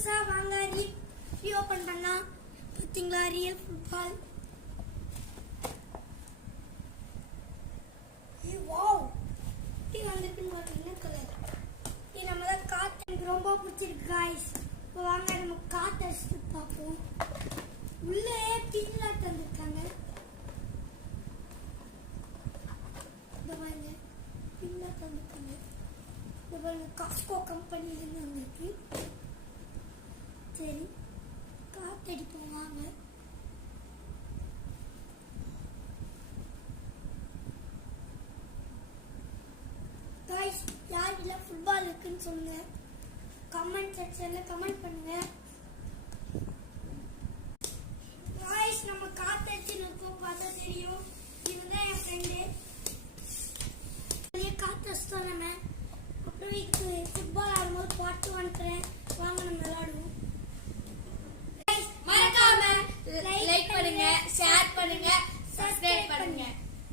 புதுசா வாங்க ரீஓபன் பண்ணா பாத்தீங்களா ரியல் ஃபுட்பால். வாவ் இது வந்திருக்குன்னு பாத்தீங்கன்னா கலர் இது நம்ம தான் காத்து எனக்கு ரொம்ப பிடிச்சிருக்கு காய்ஸ். இப்போ வாங்க நம்ம காத்து அடிச்சுட்டு பார்ப்போம். உள்ளே பின்லா தந்துருக்காங்க. இந்த பாருங்க பின்லா தந்துருக்காங்க. இந்த பாருங்க காஸ்கோ கம்பெனிலேருந்து வந்திருக்கு. சரி காத்தடிப்போம் வாங்க. காய்ஸ் யார் இல்லை ஃபுட்பால் இருக்குன்னு சொல்லுங்க. கமெண்ட் செக்ஷன்ல கமெண்ட் பண்ணுங்க. காய்ஸ் நம்ம காத்தடிச்சு நிற்கும் பார்த்தா தெரியும். இதுதான் என் ஃப்ரெண்டு. காத்தடிச்சோம் நம்ம. அப்புறம் இதுக்கு ஃபுட்பால் ஆடும்போது பாட்டு வந்துக்கிறேன். வாங்க நம்ம விளையாடுவோம். மறக்காம லைக் பண்ணுங்க, ஷேர்